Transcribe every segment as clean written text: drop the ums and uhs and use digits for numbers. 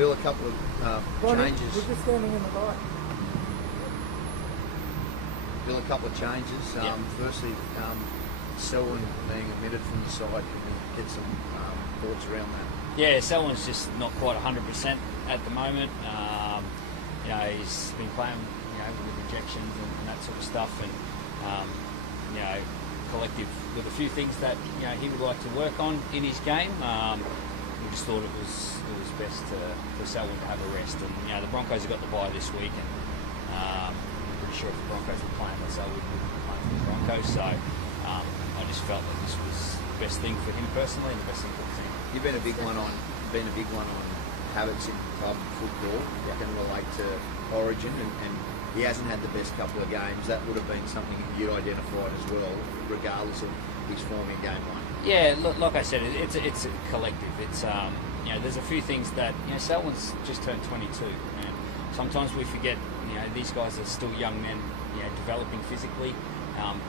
Bill, a couple of changes. We're just standing in the light. Bill, a couple of changes. Firstly, Selwyn being omitted from the side. Can we get some thoughts around that? Yeah, Selwyn's just not quite 100% at the moment. He's been playing, with injections and that sort of stuff, and collective with a few things that he would like to work on in his game. We just thought it was best for Selwyn to have a rest, and the Broncos have got the bye this week, and I'm pretty sure if the Broncos were playing, that Selwyn would be playing for the Broncos. So I just felt that this was the best thing for him personally and the best thing for the team. You've been a big one on habits in club football that can relate to Origin, and he hasn't had the best couple of games. That would have been something you'd identified as well, regardless of his form in game one. Yeah, look, like I said, it's a collective. It's there's a few things that Selwyn's just turned 22, and sometimes we forget. These guys are still young men, developing physically.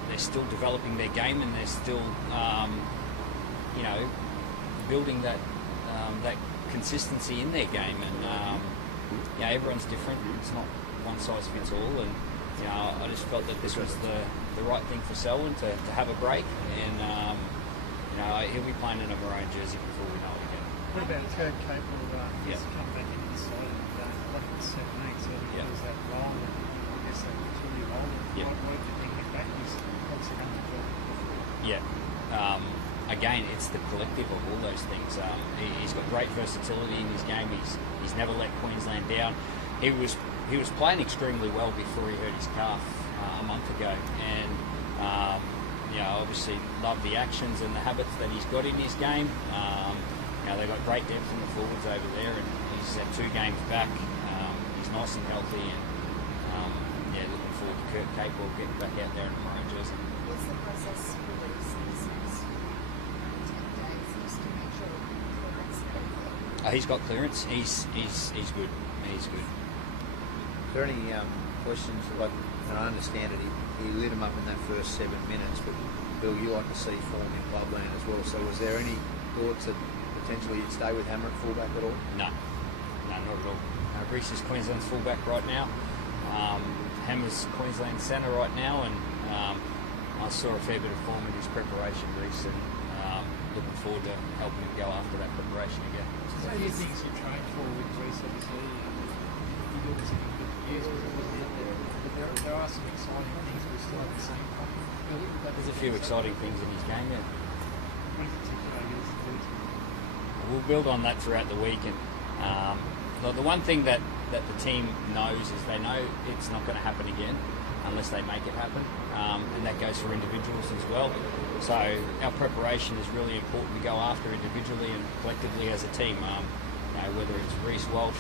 They're still developing their game, and they're still, building that consistency in their game. And everyone's different. It's not one size fits all. And I just felt that this was the right thing for Selwyn to have a break. And he'll be playing in a maroon jersey before we know it again. What about Capewell? He's come back into the side and like the 7-8, so he does that role, and I guess that utility role. What do you think he's back? He's obviously done the job before. Yeah. Again, it's the collective of all those things. He's got great versatility in his game. He's never let Queensland down. He was playing extremely well before he hurt his calf a month ago, and obviously love the actions and the habits that he's got in his game. They've got great depth in the forwards over there, and he's had 2 games back. He's nice and healthy, and looking forward to Capewell getting back out there in the maroon jersey. What's the process for these things? 10 days just to make sure clearance and everything? He's got clearance. He's good. He's good. Is there any questions? And I understand it. He lit him up in that first 7 minutes, but Bill, you like to see form in clubland as well. So was there any thoughts that potentially you'd stay with Hammer at fullback at all? No, not at all. Reese is Queensland's fullback right now. Hammer's Queensland centre right now, and I saw a fair bit of form in his preparation, Reese, and looking forward to helping him go after that preparation again. So you think you trained for with Reese, obviously, he looks in good years, but there are some exciting things we still have the same problem. There's a few exciting things in his game, yeah. We'll build on that throughout the week, and the one thing that the team knows is they know it's not going to happen again unless they make it happen, and that goes for individuals as well. So our preparation is really important to go after individually and collectively as a team. Whether it's Reece Walsh,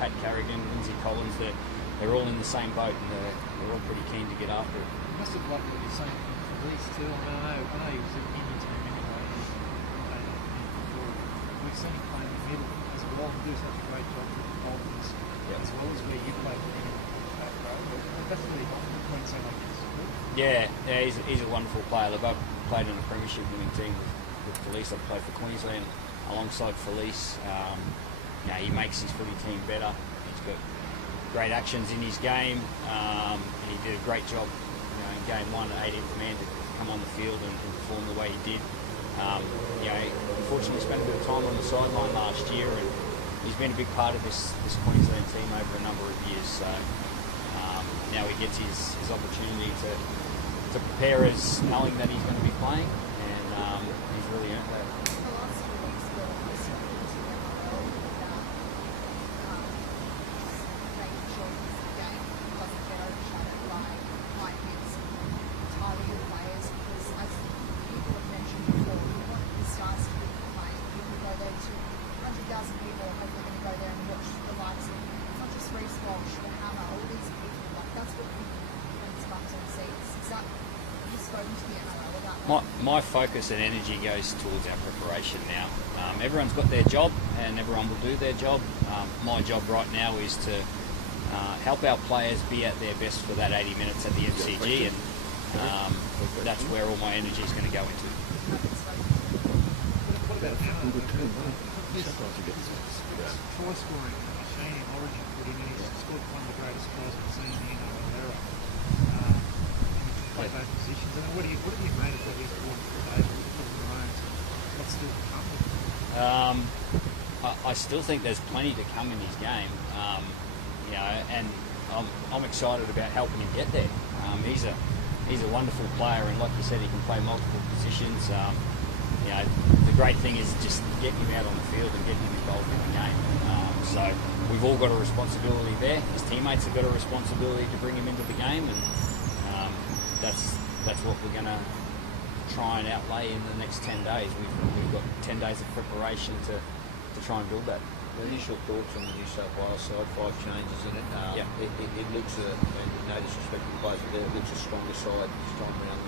Pat Carrigan, Lindsay Collins, they're all in the same boat, and they're all pretty keen to get after it. You must have liked what you're saying for Reece too. I know he was in your team anyway. We've seen him play in the middle as well and do such a great job with the Dolphins, as well as where you played in the back row. But that's really helped the Queensland, I guess. Yeah, he's a wonderful player. Look, I've played in a premiership winning team with Felice. I've played for Queensland alongside Felice. He makes his footy team better. He's got great actions in his game. He did a great job in game 1 at 18th man to come on the field and perform the way he did. Unfortunately spent a bit of time on the sideline last year, and he's been a big part of this Queensland team over a number of years. So now he gets his opportunity to prepare as knowing that he's going to be playing, and he's really earned that. My focus and energy goes towards our preparation now. Everyone's got their job, and everyone will do their job. My job right now is to help our players be at their best for that 80 minutes at the MCG, and that's where all my energy is going to go into. What about try scoring machine in Origin footy, and he's scored one of the greatest tries we've seen in the era. And he played both positions. And what have you made of what he's brought to the table for the Lions? What's still to come with him? I still think there's plenty to come in his game, and I'm excited about helping him get there. He's a wonderful player, and like you said, he can play multiple positions. The great thing is just getting him out on the field and getting him involved in the game. So we've all got a responsibility there. His teammates have got a responsibility to bring him into the game, and that's what we're going to try and outlay in the next 10 days. We've got 10 days of preparation to try and build that. The initial thoughts on the New South Wales side, 5 changes in it. It looks, and no disrespect to the players, but it looks a stronger side this time around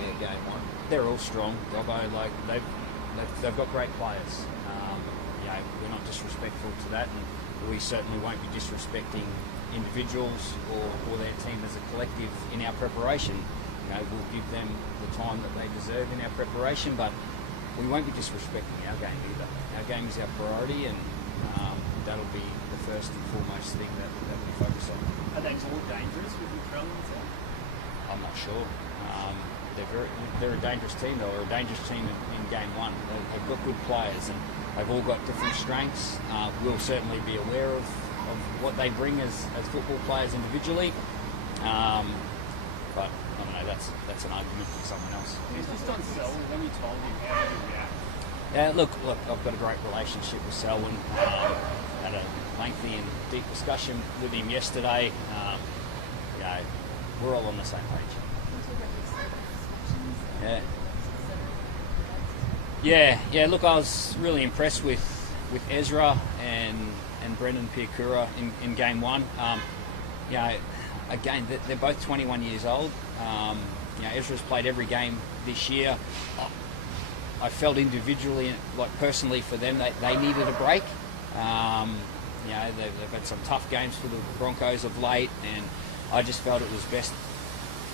than game one. They're all strong, Cobbo. Like they've got great players. We're not disrespectful to that, and we certainly won't be disrespecting individuals or their team as a collective in our preparation. We'll give them the time that they deserve in our preparation, but we won't be disrespecting our game either. Our game is our priority, and that'll be the first and foremost thing that we focus on. Are they more dangerous with the Australians there? I'm not sure. They're a dangerous team, though. They're a dangerous team in game one. They've got good players, and they've all got different strengths. We'll certainly be aware of what they bring as football players individually. But I don't know, that's an argument for someone else. He's just on Selwyn. When you told him, how did he react? Yeah, look, I've got a great relationship with Selwyn. Had a lengthy and deep discussion with him yesterday. We're all on the same page. Yeah. Look, I was really impressed with Ezra and Brendan Piakura in game one. Again, they're both 21 years old. Ezra's played every game this year. I felt individually, like personally for them, they needed a break. They've had some tough games for the Broncos of late, and I just felt it was best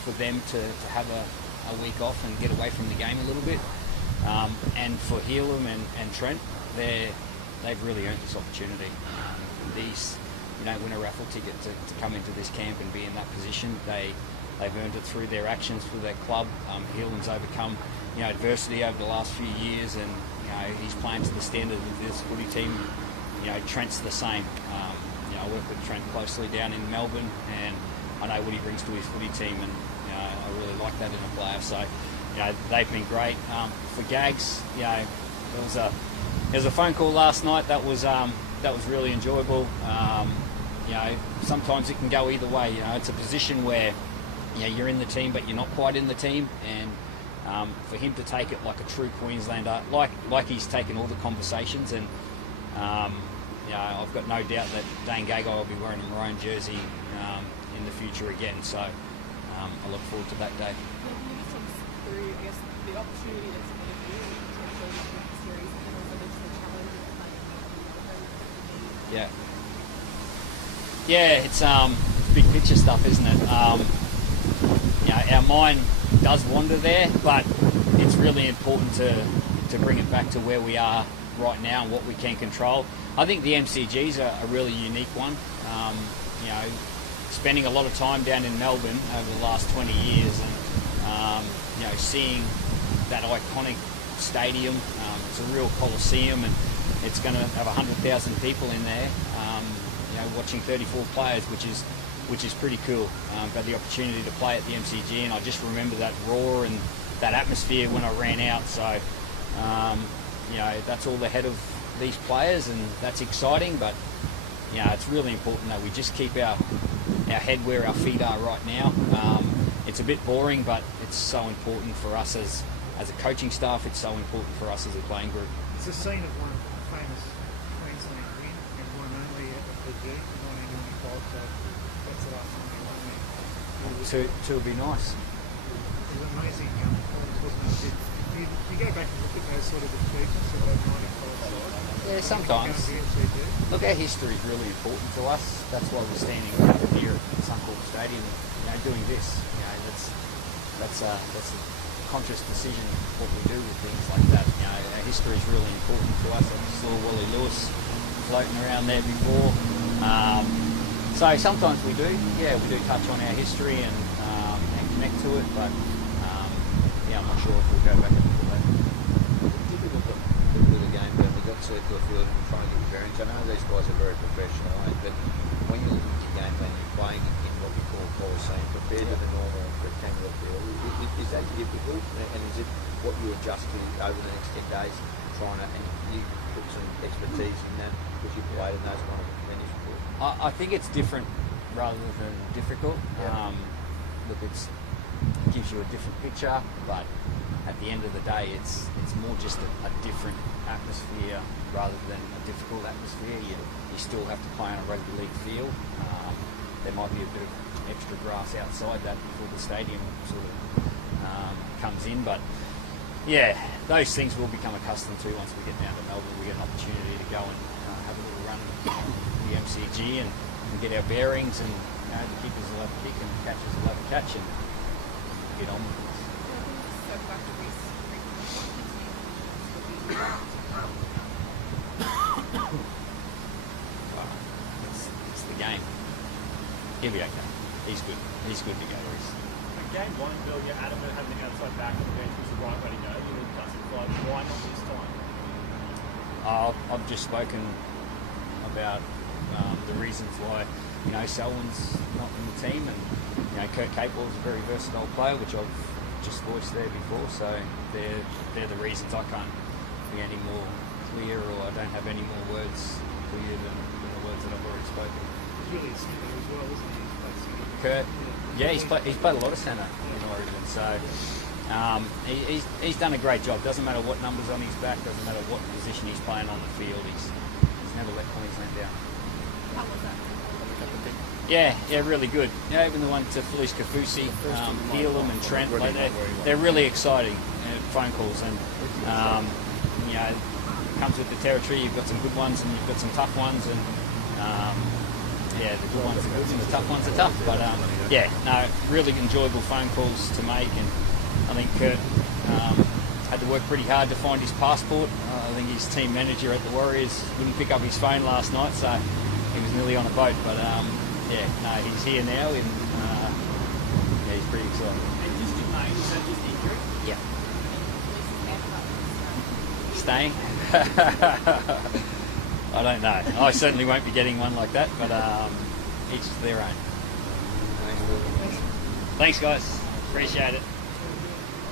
for them to have a week off and get away from the game a little bit. And for Helam and Trent, they've really earned this opportunity. You don't win a raffle ticket to come into this camp and be in that position. They've earned it through their actions for their club. Helam's overcome adversity over the last few years, and he's playing to the standard of this footy team. Trent's the same. I work with Trent closely down in Melbourne, and I know what he brings to his footy team, and I really like that in a player. So they've been great. For Gags, there was a phone call last night that was really enjoyable. Sometimes it can go either way. It's a position where you're in the team, but you're not quite in the team, and for him to take it like a true Queenslander, like he's taken all the conversations, and I've got no doubt that Dane Gagai will be wearing a maroon jersey in the future again. So I look forward to that day. Can you just talk us through, I guess, the opportunity that's going to be in terms of the series, and also the challenge of playing? Yeah, it's big picture stuff, isn't it? Our mind does wander there, but it's really important to bring it back to where we are right now and what we can control. I think the MCG's a really unique one. Spending a lot of time down in Melbourne over the last 20 years, and seeing that iconic stadium. It's a real coliseum, and it's going to have 100,000 people in there. Watching 34 players, which is pretty cool. Got the opportunity to play at the MCG, and I just remember that roar and that atmosphere when I ran out. So, that's all ahead of these players, and that's exciting. But it's really important that we just keep our head where our feet are right now. It's a bit boring, but it's so important for us as a coaching staff. It's so important for us as a playing group. It's a scene of one famous Queensland win, and one only at the G, 1995, so that's the last time they won there. Two would be nice. It was amazing how wasn't it? You go back and look at those sort of achievements of that 95 side. Yeah, sometimes. Look, our history is really important to us. That's why we're standing out here at Suncorp Stadium, doing this. That's a conscious decision what we do with things like that. Our history is really important to us. I saw Wally Lewis floating around there before. So sometimes we do touch on our history and connect to it, but I'm not sure if we'll go back and look at that. Did we look at the game when we got circular field and trying to get bearings? I know these guys are very professional, but when you look at your game when you're playing in what we call Coliseum compared to the normal rectangular field, is that difficult? And is it what you adjust to over the next 10 days, trying to, and you put some expertise in that because you played in those kind of venues before? I think it's different rather than difficult. Yeah. Look, it gives you a different picture, but at the end of the day, it's more just a different atmosphere rather than a difficult atmosphere. You still have to play on a rugby league field. There might be a bit of extra grass outside that before the stadium sort of comes in, but yeah, those things we'll become accustomed to once we get down to Melbourne. We get an opportunity to go and have a little run the MCG and get our bearings, and the keepers will have a kick and the catchers will have a catch and get on with it. So back to Reece, It's the game. He'll be okay. He's good. He's good to go, Reece. In game one, Bill, you're adamant having the outside back on the bench was the right way to go. You were justified. Why not this time? I've just spoken about the reasons why, Selwyn's not in the team, and Kurt Capewell is a very versatile player, which I've just voiced there before. So they're the reasons. I can't be any more clear, or I don't have any more words clear than the words that I've already spoken. He's really a centre as well, isn't he? He's played centre. Kurt, yeah, he's played a lot of centre in Origin, so he's done a great job. Doesn't matter what numbers on his back, doesn't matter what position he's playing on the field. He's never let Queensland down. how was that? Yeah, really good. Even the one to Felice Kafusi, Elam and Trent, like they're really exciting phone calls, and it comes with the territory. You've got some good ones and you've got some tough ones, and the good ones are good and the tough ones are tough. But really enjoyable phone calls to make, and I think Kurt had to work pretty hard to find his passport. I think his team manager at the Warriors wouldn't pick up his phone last night, so he was nearly on a boat. But he's here now, and he's pretty excited. And just in May, is that just injury? Yeah. Police's Staying? I don't know. I certainly won't be getting one like that, but each to their own. Thanks, guys. Appreciate it.